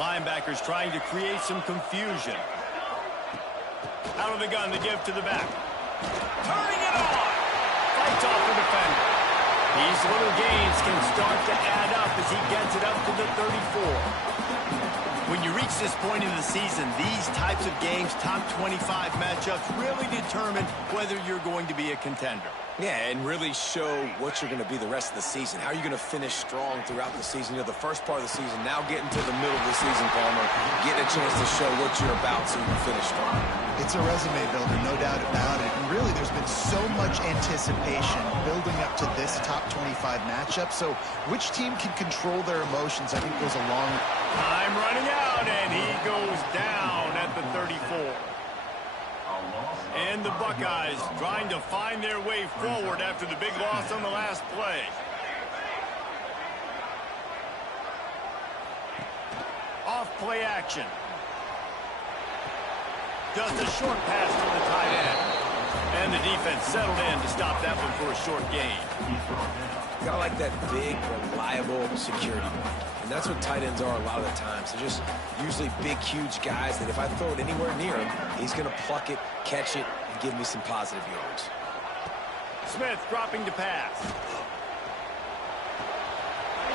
Linebackers trying to create some confusion. Out of the gun, the give to the back. Turning it on. Fights off the defender. These little gains can start to add up as he gets it up to the 34. When you reach this point in the season, these types of games, top 25 matchups, really determine whether you're going to be a contender. Yeah, and really show what you're going to be the rest of the season. How are you going to finish strong throughout the season? You know, the first part of the season, now getting to the middle of the season, Palmer, getting a chance to show what you're about so you can finish strong. It's a resume builder, no doubt about it. And really, there's been so much anticipation building up to this top 25 matchup. So which team can control their emotions, I think, goes a long way. Time running out, and he goes down at the 34. And the Buckeyes trying to find their way forward after the big loss on the last play. Off play action. Just a short pass to the tight end. And the defense settled in to stop that one for a short gain. Got to like that big, reliable security blanket. And that's what tight ends are a lot of the times. They're just usually big, huge guys that if I throw it anywhere near him, he's going to pluck it, catch it, and give me some positive yards. Smith dropping to pass.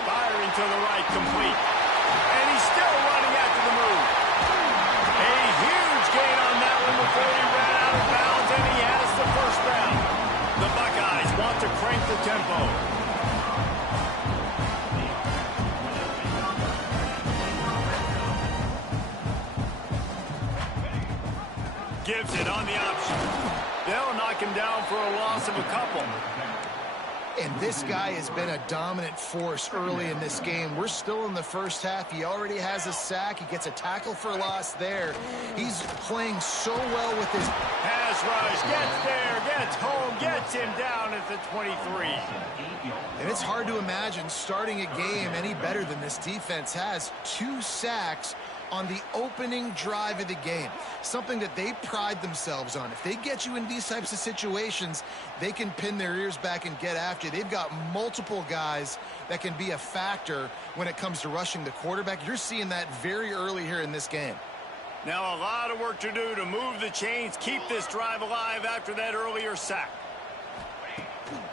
Firing to the right, complete. And he's still running after the move. A huge gain on that one before he ran out of bounds, and he has the first down. The Buckeyes want to crank the tempo. Gives it on the option. They'll knock him down for a loss of a couple. And this guy has been a dominant force early in this game. We're still in the first half. He already has a sack. He gets a tackle for loss there. He's playing so well with his pass rush. Gets there, gets home, gets him down at the 23. And it's hard to imagine starting a game any better than this defense has. 2 sacks on the opening drive of the game, something that they pride themselves on. If they get you in these types of situations, they can pin their ears back and get after you. They've got multiple guys that can be a factor when it comes to rushing the quarterback. You're seeing that very early here in this game. Now a lot of work to do to move the chains, keep this drive alive after that earlier sack.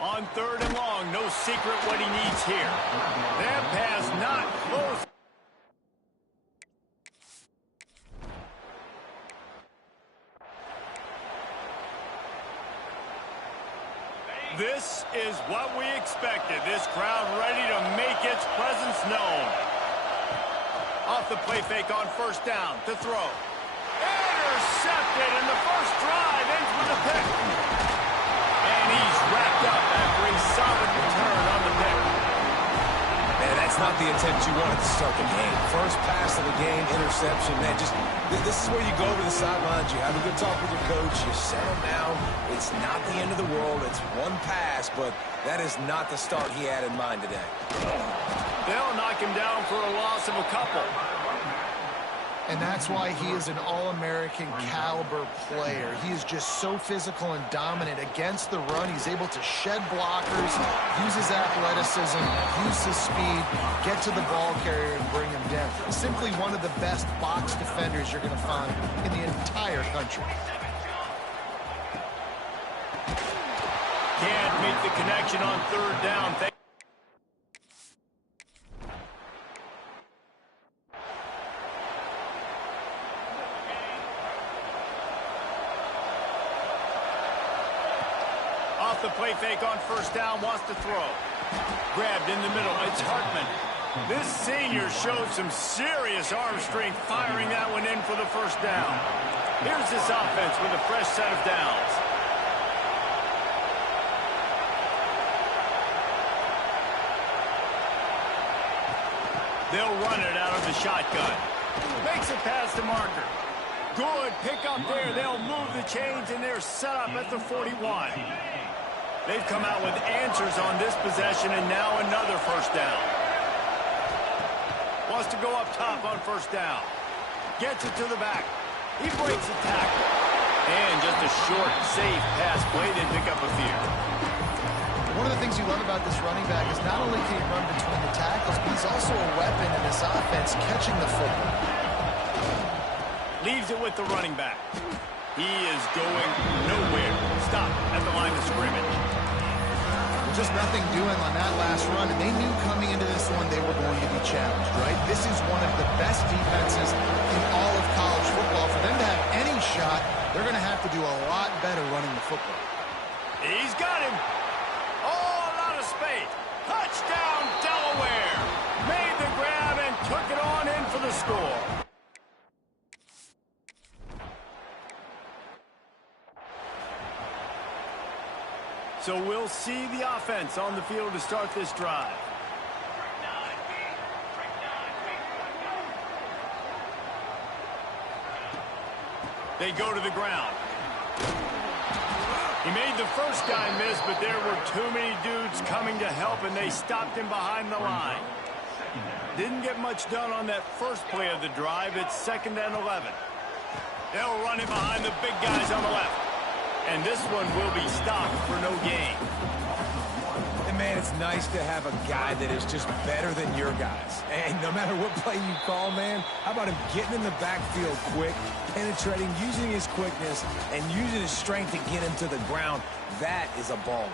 On 3rd and long, no secret what he needs here. That pass not close. This is what we expected. This crowd ready to make its presence known. Off the play fake on 1st down to throw. Intercepted, and the first drive ends with a pick. And he's wrapped up after a solid return on the pick. Man, that's not the attempt you wanted to start the game. First pass of the game, interception. Man, this is where you go over the sidelines. You have a good talk with your coach. You settle down. It's not the end of the world. It's one pass, but that is not the start he had in mind today. They'll knock him down for a loss of a couple. And that's why he is an All-American caliber player. He is just so physical and dominant against the run. He's able to shed blockers, use his athleticism, use his speed, get to the ball carrier and bring him down. Simply one of the best box defenders you're going to find in the entire country. Can't make the connection on 3rd down. Off the play fake on 1st down, wants to throw. Grabbed in the middle, it's Hartman. This senior showed some serious arm strength firing that one in for the 1st down. Here's this offense with a fresh set of downs. They'll run it out of the shotgun. Makes a pass to Marker. Good pick up there. They'll move the chains, and they're set up at the 41. They've come out with answers on this possession, and now another 1st down. Wants to go up top on 1st down. Gets it to the back. He breaks the tackle. And just a short, safe pass play. They pick up a few. One of the things you love about this running back is not only can he run between the tackles, tackles, but he's also a weapon in this offense catching the football. Leaves it with the running back. He is going nowhere. Stop at the line of scrimmage. Just nothing doing on that last run, and they knew coming into this one they were going to be challenged, right? This is one of the best defenses in all of college football. For them to have any shot, they're going to have to do a lot better running the football. He's got him. Oh, a lot of space. Touchdown, Delaware. Made the grab and took it on in for the score. So we'll see the offense on the field to start this drive. They go to the ground. He made the first guy miss, but there were too many dudes coming to help, and they stopped him behind the line. Didn't get much done on that first play of the drive. It's 2nd and 11. They'll run it behind the big guys on the left. And this one will be stopped for no gain. And, man, it's nice to have a guy that is just better than your guys. And no matter what play you call, man, how about him getting in the backfield quick, penetrating, using his quickness, and using his strength to get him to the ground. That is a baller.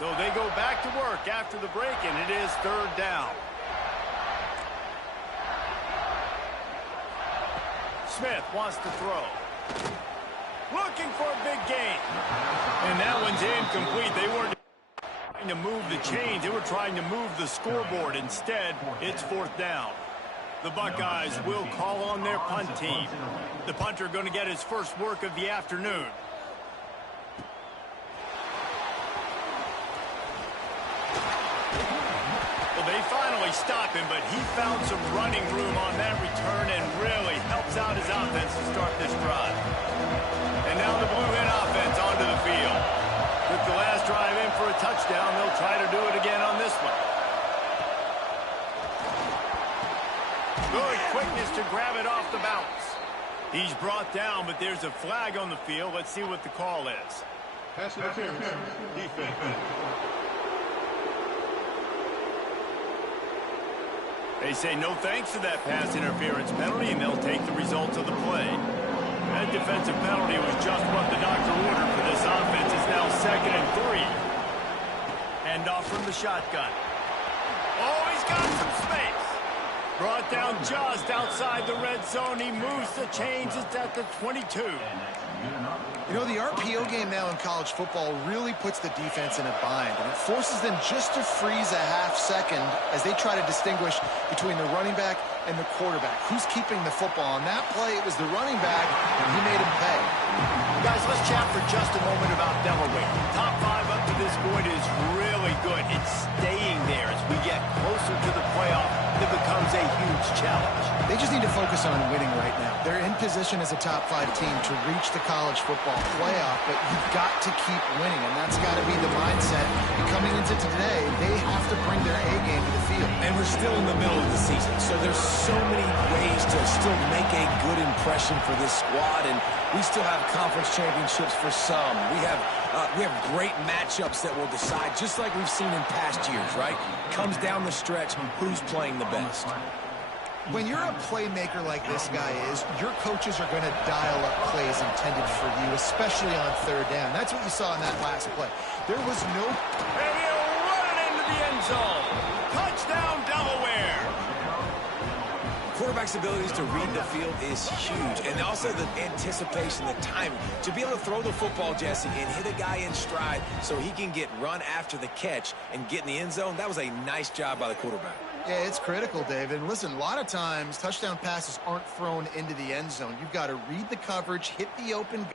So they go back to work after the break, and it is 3rd down. Smith wants to throw. Looking for a big gain. And that one's incomplete. They weren't trying to move the chains. They were trying to move the scoreboard. Instead, it's 4th down. The Buckeyes will call on their punt team. The punter going to get his first work of the afternoon. They finally stop him, but he found some running room on that return and really helps out his offense to start this drive. And now the Blue Hen offense onto the field. With the last drive in for a touchdown, they'll try to do it again on this one. Good quickness to grab it off the bounce. He's brought down, but there's a flag on the field. Let's see what the call is. Pass interference. Defense. They say no thanks to that pass interference penalty, and they'll take the results of the play. That defensive penalty was just what the doctor ordered for this offense. It's now 2nd and 3. Hand off from the shotgun. Oh, he's got some space. Brought down just outside the red zone. He moves the chains. It's at the 22. You know, the RPO game now in college football really puts the defense in a bind, and it forces them just to freeze a half second as they try to distinguish between the running back and the quarterback. Who's keeping the football? On that play, it was the running back, and he made him pay. Guys, let's chat for just a moment about Delaware. Top 5 up to this point is really good. It's staying there as we get closer to the playoff. It becomes a huge challenge. They just need to focus on winning right now. They're in position as a top 5 team to reach the college football playoff, but you've got to keep winning, and that's got to be the mindset. And coming into today, they have to bring their A game to the field. And we're still in the middle of the season, so there's so many ways to still make a good impression for this squad, and we still have conference championships for some. We have great matchups that will decide, just like we've seen in past years, right? Comes down the stretch, who's playing the best. When you're a playmaker like this guy is, your coaches are going to dial up plays intended for you, especially on 3rd down. That's what you saw in that last play. There was no... And he'll run it into the end zone. Touchdown, Delaware. Quarterback's abilities to read the field is huge, and also the anticipation, the timing. To be able to throw the football, Jesse, and hit a guy in stride so he can get run after the catch and get in the end zone, that was a nice job by the quarterback. Yeah, it's critical, David. And listen, a lot of times, touchdown passes aren't thrown into the end zone. You've got to read the coverage, hit the open...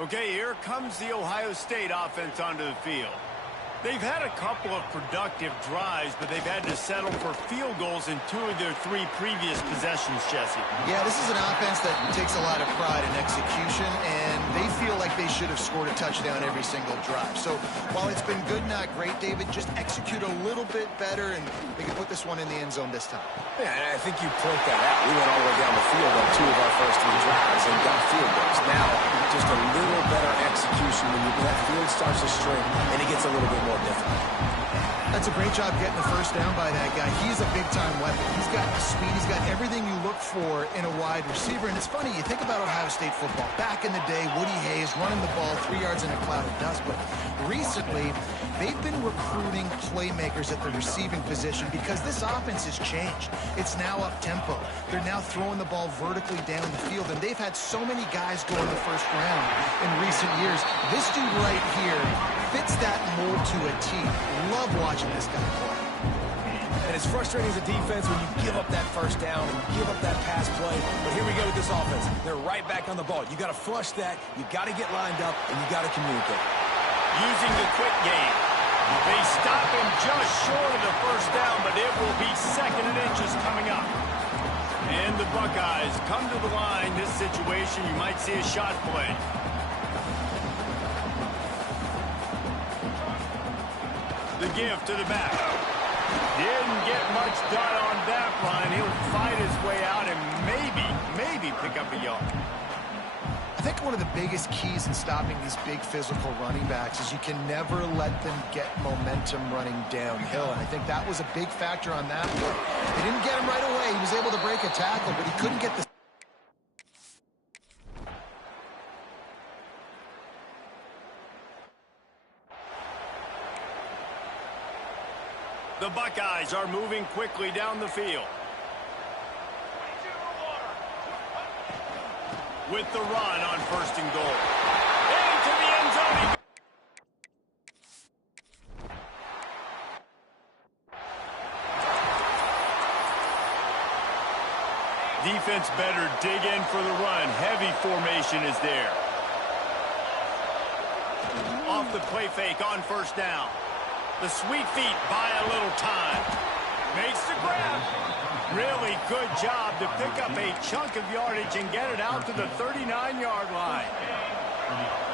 Okay, here comes the Ohio State offense onto the field. They've had a couple of productive drives, but they've had to settle for field goals in 2 of their 3 previous possessions, Jesse. Yeah, this is an offense that takes a lot of pride in execution, and they feel like they should have scored a touchdown every single drive. So while it's been good, not great, David, just execute a little bit better, and they can put this one in the end zone this time. Yeah, and I think you point that out. We went all the way down the field on 2 of our first 3 drives and got field goals. Now, just a little better execution when that field starts to string, and it gets a little bit more difficult. That's a great job getting the first down by that guy. He's a big-time weapon. He's got speed. He's got everything you look for in a wide receiver. And it's funny, you think about Ohio State football. Back in the day, Woody Hayes running the ball 3 yards in a cloud of dust. But recently, they've been recruiting playmakers at the receiving position because this offense has changed. It's now up-tempo. They're now throwing the ball vertically down the field. And they've had so many guys go in the first round in recent years. This dude right here fits that mold to a T. Love watching this guy play. And it's frustrating as a defense when you give up that first down and give up that pass play. But here we go with this offense. They're right back on the ball. You got to flush that. You got to get lined up, and you got to communicate. Using the quick game. They stop him just short of the first down, but it will be 2nd and inches coming up. And the Buckeyes come to the line. This situation, you might see a shot play. The give to the back. Didn't get much done on that run. He'll fight his way out and maybe pick up a yard. I think one of the biggest keys in stopping these big physical running backs is you can never let them get momentum running downhill. And I think that was a big factor on that play. They didn't get him right away. He was able to break a tackle, but he couldn't get the... The Buckeyes are moving quickly down the field. With the run on 1st and goal. Into the end zone. Defense better dig in for the run. Heavy formation is there. Off the play fake on 1st down. The sweet feet buy a little time. Makes the grab. Really good job to pick up a chunk of yardage and get it out to the 39-yard line.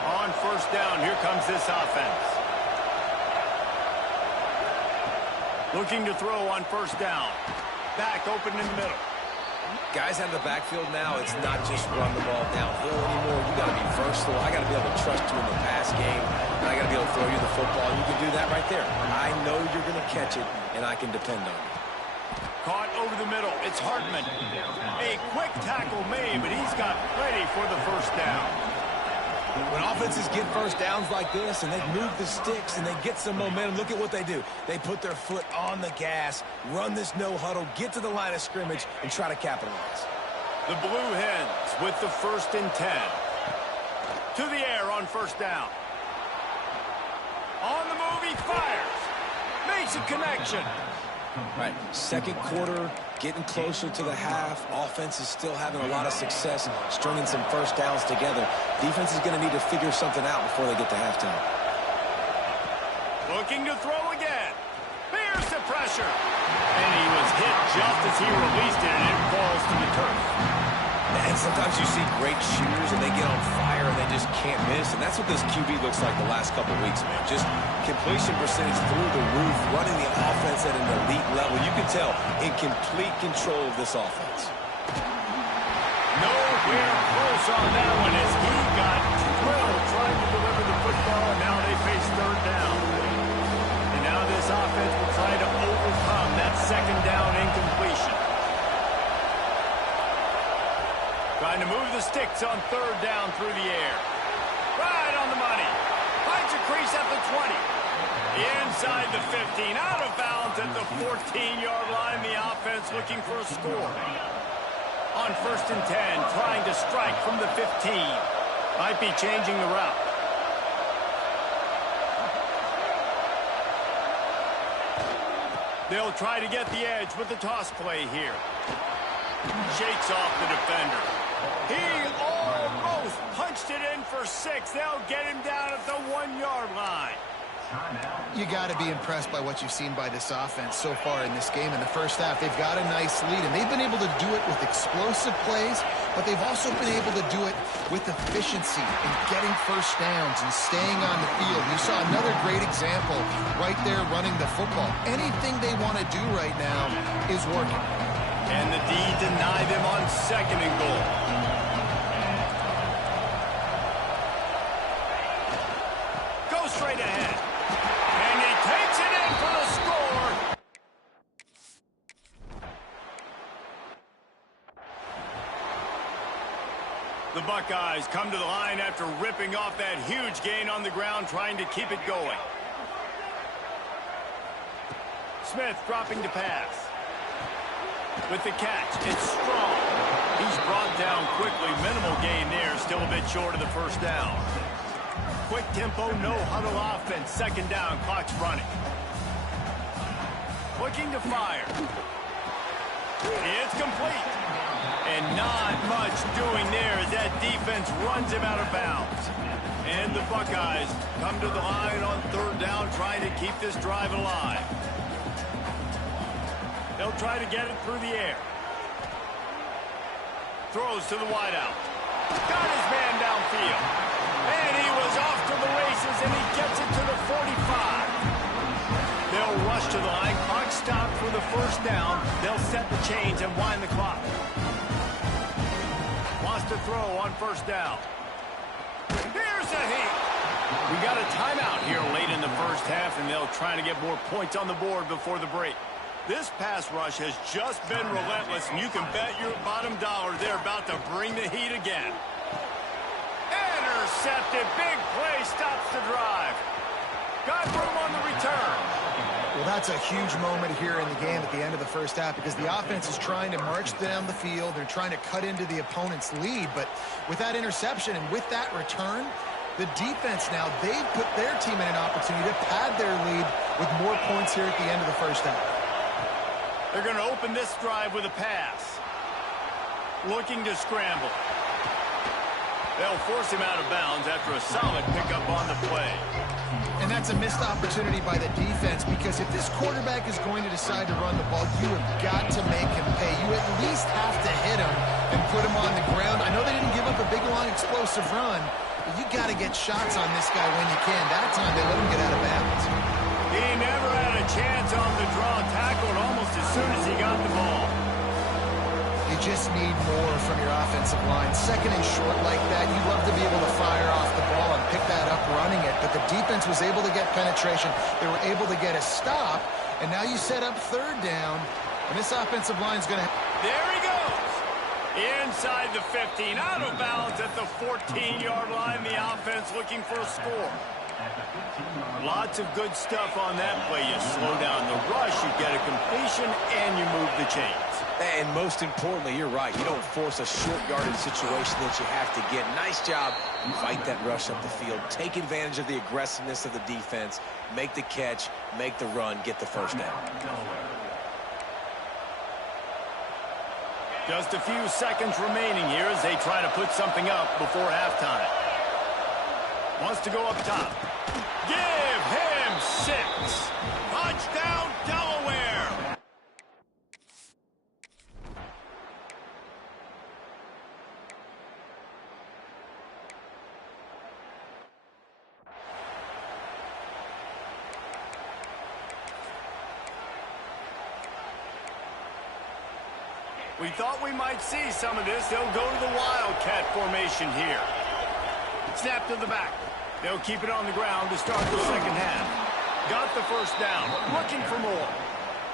On 1st down, here comes this offense. Looking to throw on 1st down. Back open in the middle. Guys out of the backfield now, it's not just run the ball downhill anymore. You got to be versatile. I got to be able to trust you in the pass game, and I got to be able to throw you the football. You can do that right there. I know you're going to catch it, and I can depend on you. Caught over the middle. It's Hartman. A quick tackle made, but he's got plenty for the 1st down. When offenses get first downs like this and they move the sticks and they get some momentum, look at what they do. They put their foot on the gas, run this no huddle, get to the line of scrimmage, and try to capitalize. The Blue Hens with the 1st and 10. To the air on 1st down. On the move, he fires. Makes a connection. Right, 2nd quarter, getting closer to the half. Offense is still having a lot of success stringing some first downs together. Defense is going to need to figure something out before they get to halftime. Looking to throw again. There's the pressure. And he was hit just as he released it, and it falls to the turf. And sometimes you see great shooters, and they get on fire, and they just can't miss. And that's what this QB looks like the last couple of weeks, man. Just completion percentage through the roof, running the offense at an elite level. You can tell in complete control of this offense. Nowhere close on that one as he got drilled trying to deliver the football, and now they face 3rd down. And now this offense will try to overcome that 2nd down incompletion. Trying to move the sticks on 3rd down through the air. Right on the money. Finds a crease at the 20. Inside the 15. Out of bounds at the 14-yard line. The offense looking for a score. On 1st and 10, trying to strike from the 15. Might be changing the route. They'll try to get the edge with the toss play here. Shakes off the defender. He almost punched it in for 6. They'll get him down at the 1-yard line. You got to be impressed by what you've seen by this offense so far in this game. In the first half, they've got a nice lead, and they've been able to do it with explosive plays, but they've also been able to do it with efficiency and getting first downs and staying on the field. You saw another great example right there running the football. Anything they want to do right now is working. And the D deny them on 2nd and goal. Go straight ahead. And he takes it in for the score. The Buckeyes come to the line after ripping off that huge gain on the ground, trying to keep it going. Smith dropping to pass. With the catch, it's Strong. He's brought down quickly. Minimal gain there, still a bit short of the first down. Quick tempo, no huddle offense. 2nd down, clock's running. Looking to fire. It's complete. And not much doing there as that defense runs him out of bounds. And the Buckeyes come to the line on 3rd down, trying to keep this drive alive. They'll try to get it through the air. Throws to the wideout. Got his man downfield. And he was off to the races, and he gets it to the 45. They'll rush to the line. Clock stopped for the first down. They'll set the chains and wind the clock. Wants to throw on 1st down. Here's a heat. We got a timeout here late in the first half, and they'll try to get more points on the board before the break. This pass rush has just been relentless, and you can bet your bottom dollar they're about to bring the heat again. Intercepted. Big play stops the drive. Got room on the return. Well, that's a huge moment here in the game at the end of the first half because the offense is trying to march down the field. They're trying to cut into the opponent's lead, but with that interception and with that return, the defense now, they've put their team in an opportunity to pad their lead with more points here at the end of the first half. They're going to open this drive with a pass. Looking to scramble. They'll force him out of bounds after a solid pickup on the play. And that's a missed opportunity by the defense because if this quarterback is going to decide to run the ball, you have got to make him pay. You at least have to hit him and put him on the ground. I know they didn't give up a big, long, explosive run, but you got to get shots on this guy when you can. That time they let him get out of bounds. He never had a chance on the draw, tackled almost as soon as he got the ball. You just need more from your offensive line. 2nd and short like that, you'd love to be able to fire off the ball and pick that up running it, but the defense was able to get penetration. They were able to get a stop, and now you set up 3rd down, and this offensive line's going to... There he goes. Inside the 15, out of bounds at the 14-yard line. The offense looking for a score. Lots of good stuff on that play. You slow down the rush, you get a completion, and you move the chains. And most importantly, you're right. You don't force a short yardage situation that you have to get. Nice job. Fight that rush up the field. Take advantage of the aggressiveness of the defense. Make the catch. Make the run. Get the first down. Just a few seconds remaining here as they try to put something up before halftime. Wants to go up top. Give him 6. Touchdown, Delaware. We thought we might see some of this. They'll go to the Wildcat formation here. Snap to the back. They'll keep it on the ground to start the second half. Got the first down. Looking for more.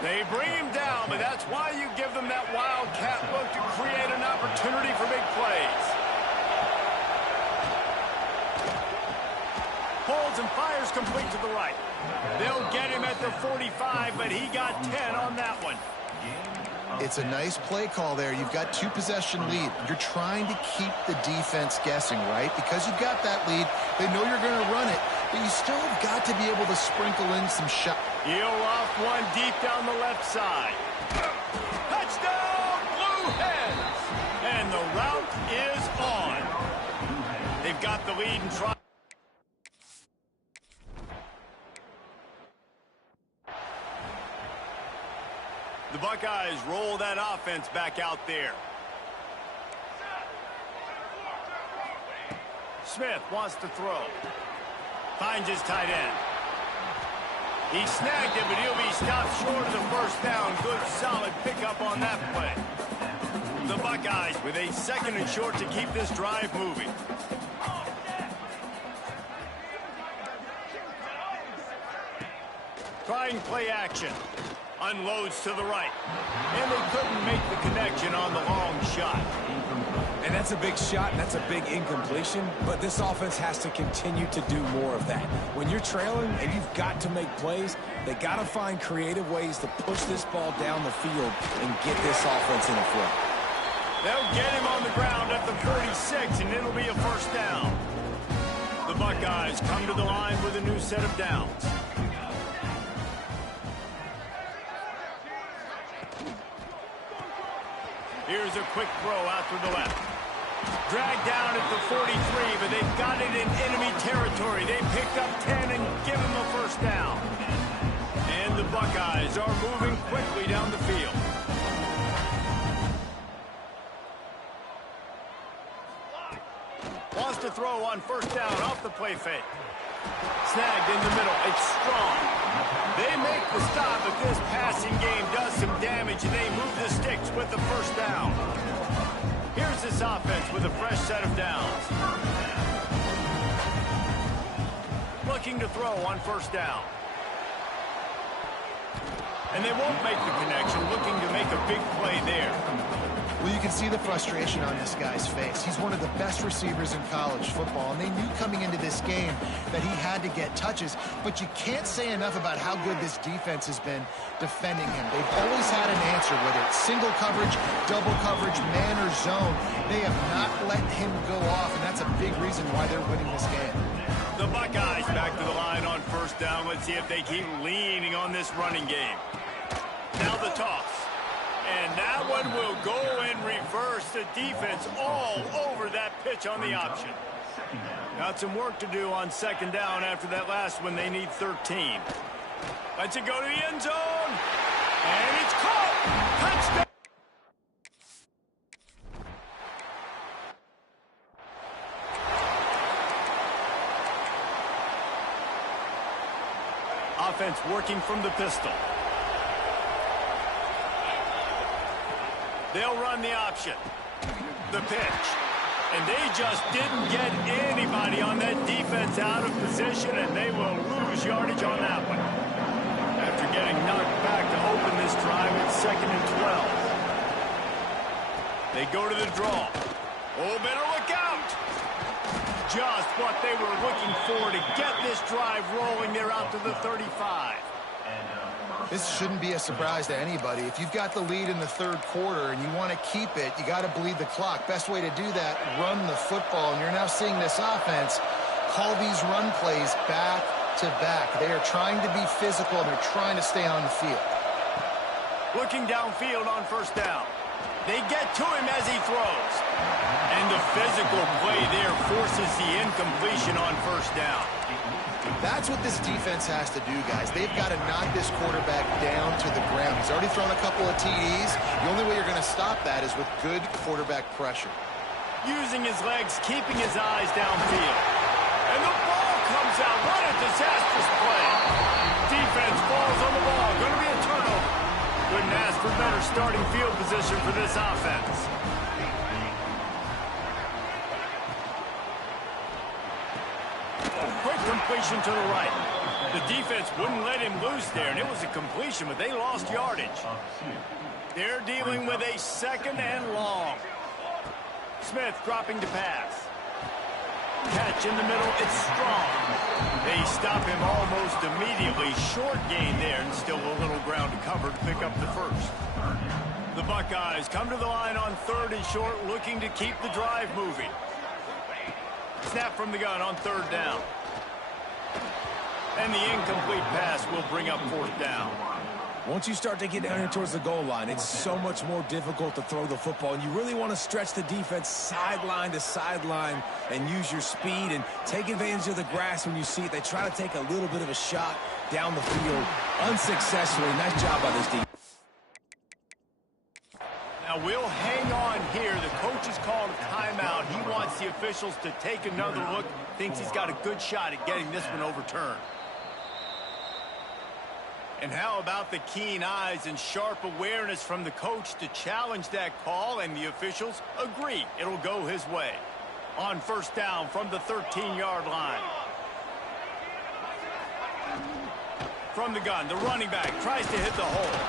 They bring him down, but that's why you give them that Wildcat look to create an opportunity for big plays. Holds and fires complete to the right. They'll get him at the 45, but he got 10 on that one. It's a nice play call there. You've got 2-possession lead. You're trying to keep the defense guessing, right? Because you've got that lead, they know you're going to run it, but you still have got to be able to sprinkle in some shots. He'll off one deep down the left side. Touchdown, Blue Hens! And the route is on. They've got the lead and try. The Buckeyes roll that offense back out there. Smith wants to throw. Finds his tight end. He snagged it, but he'll be stopped short of the first down. Good, solid pickup on that play. The Buckeyes with a 2nd and short to keep this drive moving. Trying play action. Unloads to the right. And they couldn't make the connection on the long shot. And that's a big shot, and that's a big incompletion, but this offense has to continue to do more of that. When you're trailing and you've got to make plays, they got to find creative ways to push this ball down the field and get this offense in a flow. They'll get him on the ground at the 46, and it'll be a first down. The Buckeyes come to the line with a new set of downs. Here's a quick throw out to the left. Dragged down at the 43, but they've got it in enemy territory. They picked up 10 and give them a first down. And the Buckeyes are moving quickly down the field. Wants to throw on first down off the play fake. Snagged in the middle. It's Strong. They make the stop, but this passing game does some damage, and they move the sticks with the first down. Here's this offense with a fresh set of downs. Looking to throw on first down. And they won't make the connection, looking to make a big play there. Well, you can see the frustration on this guy's face. He's one of the best receivers in college football, and they knew coming into this game that he had to get touches, but you can't say enough about how good this defense has been defending him. They've always had an answer, whether it's single coverage, double coverage, man or zone. They have not let him go off, and that's a big reason why they're winning this game. The Buckeyes back to the line on first down. Let's see if they keep leaning on this running game. Now the toss. And that one will go in reverse. The defense all over that pitch on the option. Got some work to do on second down after that last one. They need 13. Lets it go to the end zone. And it's caught. Touchdown. Offense working from the pistol. They'll run the option. The pitch. And they just didn't get anybody on that defense out of position, and they will lose yardage on that one. After getting knocked back to open this drive, it's 2nd and 12. They go to the draw. Oh, better look out. Just what they were looking for to get this drive rolling. They're out to the 35. This shouldn't be a surprise to anybody. If you've got the lead in the third quarter and you want to keep it, you got to bleed the clock. Best way to do that, run the football. And you're now seeing this offense call these run plays back to back. They are trying to be physical, and they're trying to stay on the field. Looking downfield on first down. They get to him as he throws. And the physical play there forces the incompletion on first down. That's what this defense has to do, guys. They've got to knock this quarterback down to the ground. He's already thrown a couple of TDs. The only way you're going to stop that is with good quarterback pressure. Using his legs, keeping his eyes downfield. And the ball comes out. What a disastrous play. Defense falls on the ball. Going to be a turnover. Couldn't ask for better starting field position for this offense. Quick completion to the right. The defense wouldn't let him loose there, and it was a completion, but they lost yardage. They're dealing with a 2nd and long. Smith dropping to pass. Catch in the middle, it's Strong. They stop him almost immediately. Short gain there, and still a little ground to cover to pick up the first. The Buckeyes come to the line on 3rd and short, looking to keep the drive moving. Snap from the gun on 3rd down. And the incomplete pass will bring up 4th down. Once you start to get down here towards the goal line, it's so much more difficult to throw the football, and you really want to stretch the defense sideline to sideline and use your speed and take advantage of the grass when you see it. They try to take a little bit of a shot down the field unsuccessfully. Nice job by this defense. Now we'll hang on here. The coach has called a timeout. He wants the officials to take another look. Thinks he's got a good shot at getting this one overturned. And how about the keen eyes and sharp awareness from the coach to challenge that call, and the officials agree it'll go his way. On first down from the 13-yard line. From the gun, the running back tries to hit the hole.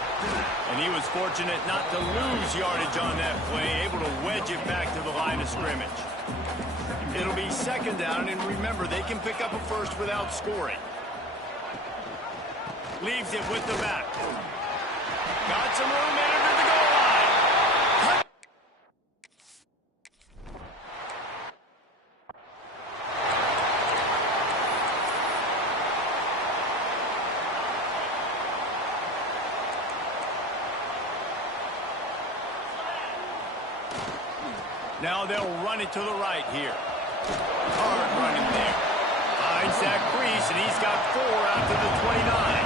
And he was fortunate not to lose yardage on that play, able to wedge it back to the line of scrimmage. It'll be second down, and remember, they can pick up a first without scoring. Leaves it with the back. Got some room in under the goal line. Now they'll run it to the right here. Hard running there. Finds that crease, and he's got 4 out to the 29.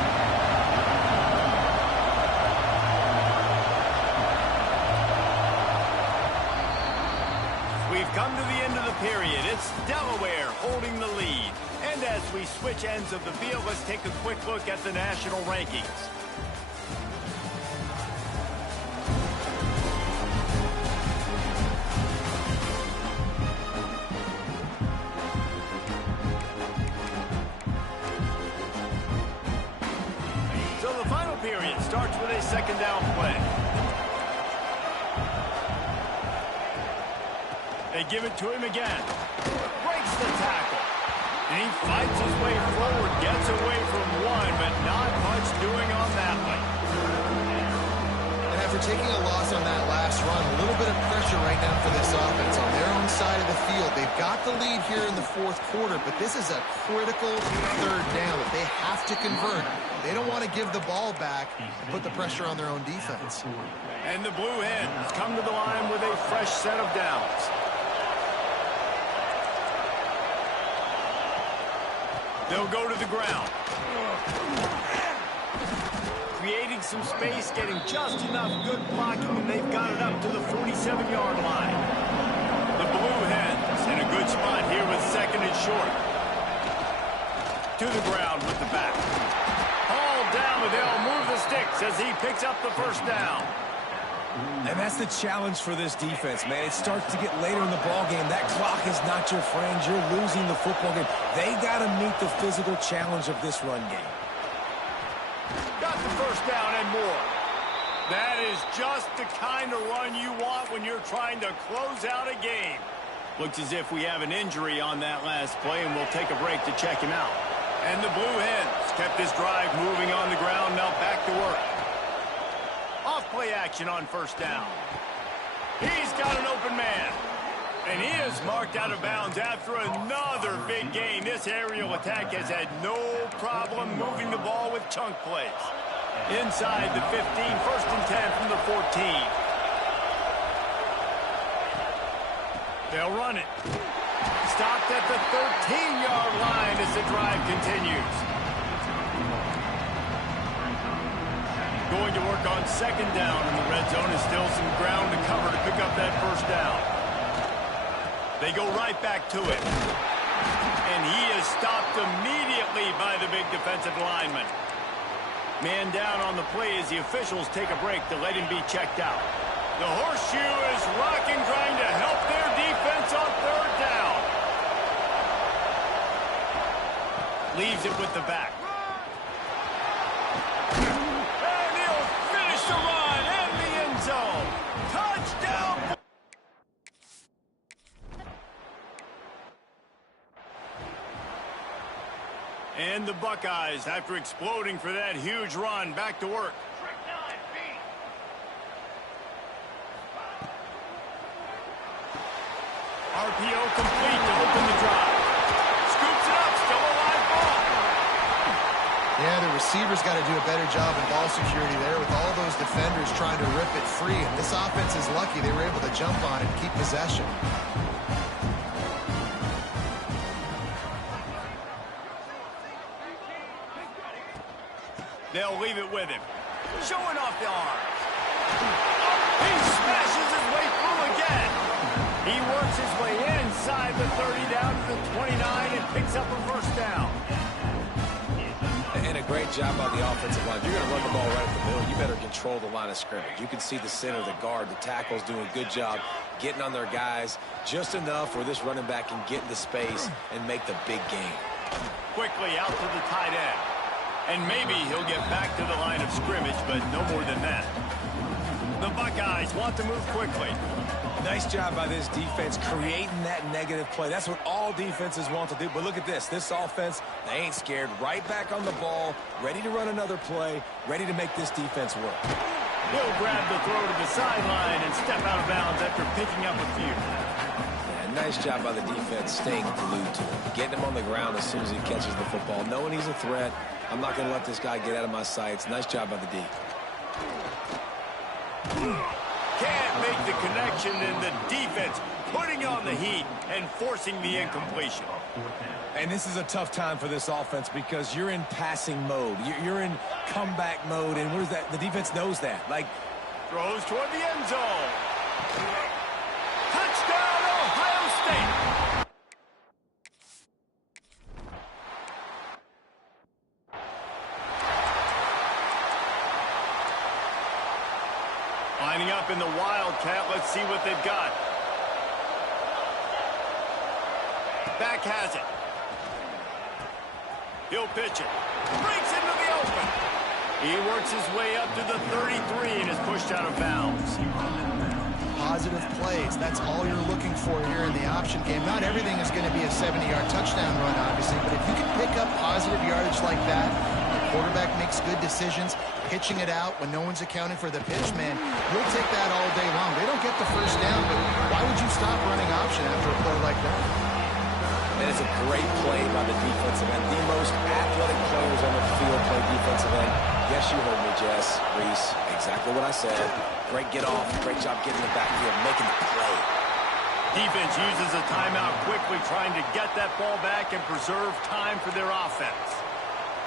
We've come to the end of the period. It's Delaware holding the lead. And as we switch ends of the field, let's take a quick look at the national rankings. So the final period starts with a second down play. They give it to him again. Breaks the tackle. And he fights his way forward. Gets away from one, but not much doing on that one. And after taking a loss on that last run, a little bit of pressure right now for this offense on their own side of the field. They've got the lead here in the fourth quarter, but this is a critical third down that they have to convert. They don't want to give the ball back and put the pressure on their own defense. And the Blue Hens come to the line with a fresh set of downs. They'll go to the ground. Creating some space, getting just enough good blocking, and they've got it up to the 47-yard line. The Blue Hens in a good spot here with second and short. To the ground with the back. Hauled down, but they'll move the sticks as he picks up the first down. And that's the challenge for this defense, man. It starts to get later in the ballgame. That clock is not your friend. You're losing the football game. They got to meet the physical challenge of this run game. Got the first down and more. That is just the kind of run you want when you're trying to close out a game. Looks as if we have an injury on that last play, and we'll take a break to check him out. And the Blue Hens kept this drive moving on the ground. Now back to work. Off-play action on first down. He's got an open man. And he is marked out of bounds after another big gain. This aerial attack has had no problem moving the ball with chunk plays. Inside the 15, first and 10 from the 14. They'll run it. Stopped at the 13-yard line as the drive continues. Going to work on second down, and the red zone is still some ground to cover to pick up that first down. They go right back to it. And he is stopped immediately by the big defensive lineman. Man down on the play as the officials take a break to let him be checked out. The horseshoe is rocking, trying to help their defense on third down. Leaves it with the back. The run and the end zone. Touchdown. And the Buckeyes, after exploding for that huge run, back to work. RPO complete to open the drive. Scoops it up, still a live ball. Yeah, the receivers got to do a better job in ball security there with all those defenders trying to rip it free. And this offense is lucky they were able to jump on it and keep possession. They'll leave it with him. Showing off the arms. He smashed 29 and picks up a first down. And a great job by the offensive line. If you're going to run the ball right at the middle, you better control the line of scrimmage. You can see the center, the guard, the tackles doing a good job getting on their guys just enough where this running back can get into space and make the big game. Quickly out to the tight end. And maybe he'll get back to the line of scrimmage, but no more than that. The Buckeyes want to move quickly. Nice job by this defense creating that negative play. That's what all defenses want to do. But look at this. This offense, they ain't scared. Right back on the ball, ready to run another play, ready to make this defense work. He'll grab the throw to the sideline and step out of bounds after picking up a few. Yeah, nice job by the defense staying glued to him. Getting him on the ground as soon as he catches the football. Knowing he's a threat, I'm not going to let this guy get out of my sights. Nice job by the D. Can't make the connection, and the defense putting on the heat and forcing the incompletion. And this is a tough time for this offense because you're in passing mode. You're in comeback mode, and where's that? The defense knows that. Like, throws toward the end zone. Touchdown, Ohio State. Lining up in the Wildcat. Let's see what they've got. Back has it. He'll pitch it. Breaks into the open. He works his way up to the 33 and is pushed out of bounds. Positive plays. That's all you're looking for here in the option game. Not everything is going to be a 70-yard touchdown run, obviously, but if you can pick up positive yardage like that, the quarterback makes good decisions, pitching it out when no one's accounting for the pitch, man, you'll take that all day long. They don't get the first down, but why would you stop running option after a play like that? that is a great play by the defensive end. The most athletic players on the field play defensive end. Yes, you heard me, Jess, Reese. Exactly what I said. Great get off. Great job getting the backfield, making the play. Defense uses a timeout quickly, trying to get that ball back and preserve time for their offense.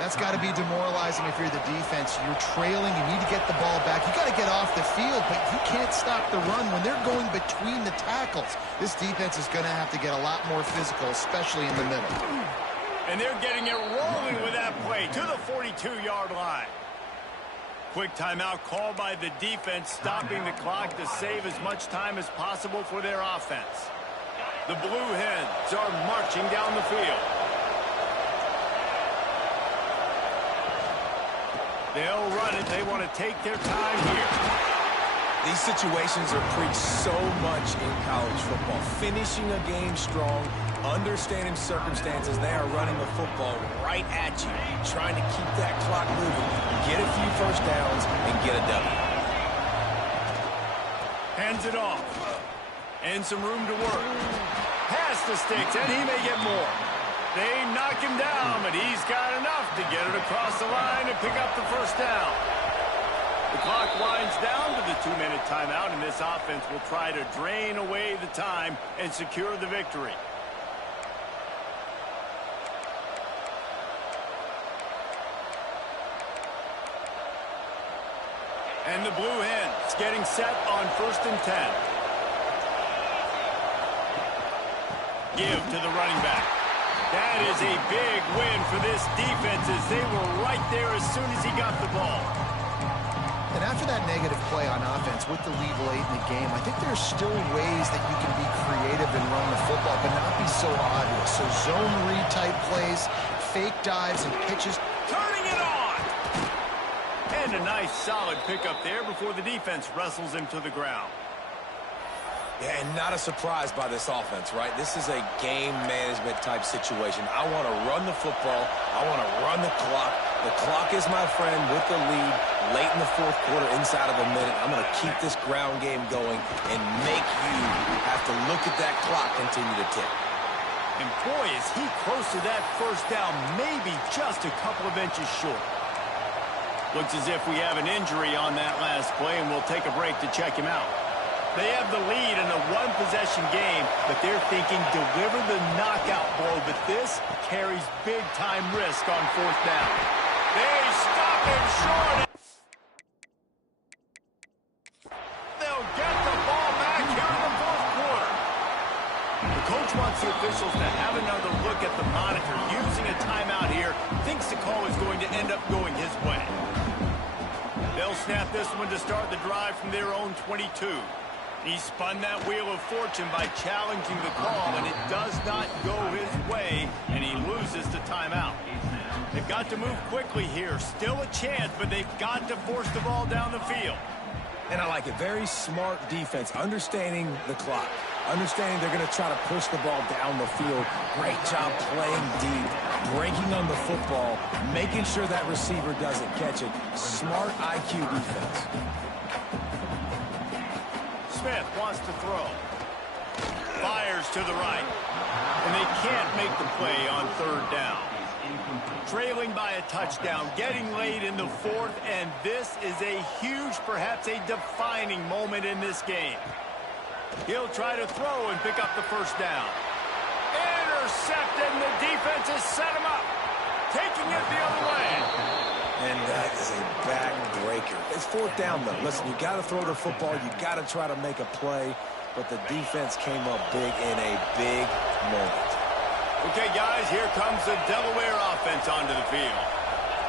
That's got to be demoralizing if you're the defense. You're trailing. You need to get the ball back. You got to get off the field, but you can't stop the run when they're going between the tackles. This defense is going to have to get a lot more physical, especially in the middle. And they're getting it rolling with that play to the 42-yard line. Quick timeout called by the defense, stopping the clock to save as much time as possible for their offense. The Blue Hens are marching down the field. They'll run it. They want to take their time here. These situations are preached so much in college football. Finishing a game strong, understanding circumstances. They are running the football right at you, trying to keep that clock moving, get a few first downs, and get a W. Hands it off. And some room to work. Pass the sticks, and he may get more. They knock him down, but he's got enough to get it across the line and pick up the first down. The clock winds down to the 2-minute timeout, and this offense will try to drain away the time and secure the victory. And the Blue Hens getting set on 1st and 10. Give to the running back. That is a big win for this defense as they were right there as soon as he got the ball. And after that negative play on offense with the lead late in the game, I think there's still ways that you can be creative and run the football, but not be so obvious. So zone read type plays, fake dives and pitches. Turning it on! And a nice solid pickup there before the defense wrestles him to the ground. Yeah, and not a surprise by this offense, right? This is a game management type situation. I want to run the football. I want to run the clock. The clock is my friend with the lead late in the 4th quarter, inside of a minute. I'm going to keep this ground game going and make you have to look at that clock continue to tick. And boy, is he close to that first down, maybe just a couple of inches short. Looks as if we have an injury on that last play, and we'll take a break to check him out. They have the lead in a one-possession game, but they're thinking deliver the knockout blow, but this carries big-time risk on 4th down. They stop him short. They'll get the ball back here in the 4th quarter. The coach wants the officials to have another look at the monitor. Using a timeout here, thinks the call is going to end up going his way. They'll snap this one to start the drive from their own 22. He spun that wheel of fortune by challenging the call, and it does not go his way, and he loses the timeout. They've got to move quickly here. Still a chance, but they've got to force the ball down the field. And I like it. Very smart defense, understanding the clock, understanding they're going to try to push the ball down the field. Great job playing deep, breaking on the football, making sure that receiver doesn't catch it. Smart IQ defense. Smith wants to throw. Fires to the right. And they can't make the play on third down. Trailing by a touchdown, getting late in the fourth, and this is a huge, perhaps a defining moment in this game. He'll try to throw and pick up the first down. Intercepted, and the defense has set him up. Taking it the other way. And that is a backbreaker. It's fourth down, though. Listen, you got to throw the football. You got to try to make a play. But the defense came up big in a big moment. Okay, guys, here comes the Delaware offense onto the field.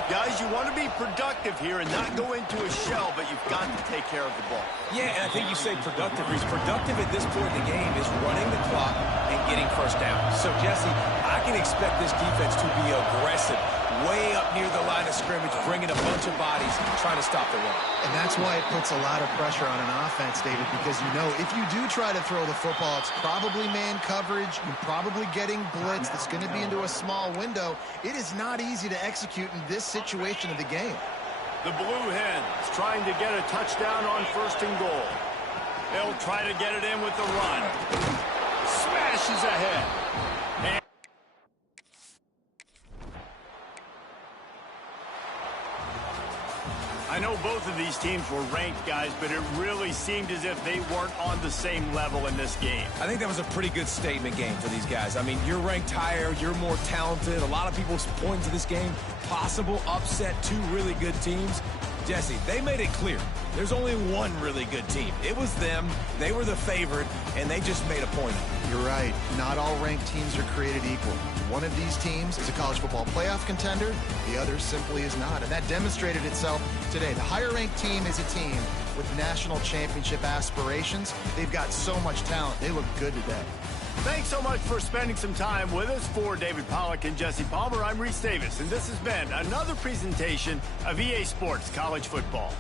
Guys, you want to be productive here and not go into a shell, but you've got to take care of the ball. Yeah, and I think you say productive. He's productive at this point in the game is running the clock and getting first down. So, Jesse, I can expect this defense to be aggressive, way up near the line of scrimmage, bringing a bunch of bodies, trying to stop the run. And that's why it puts a lot of pressure on an offense, David, because you know if you do try to throw the football, it's probably man coverage. You're probably getting blitz that's going to be into a small window. It is not easy to execute in this situation of the game. The Blue Hens trying to get a touchdown on first and goal. They'll try to get it in with the run. Smashes ahead. And I know both of these teams were ranked, guys, but it really seemed as if they weren't on the same level in this game. I think that was a pretty good statement game for these guys. I mean, you're ranked higher, you're more talented. A lot of people point to this game, possible upset, two really good teams. Jesse, they made it clear. There's only one really good team. It was them. They were the favorite, and they just made a point of it. You're right. Not all ranked teams are created equal. One of these teams is a college football playoff contender. The other simply is not. And that demonstrated itself today. The higher-ranked team is a team with national championship aspirations. They've got so much talent. They look good today. Thanks so much for spending some time with us. For David Pollack and Jesse Palmer, I'm Reese Davis, and this has been another presentation of EA Sports College Football.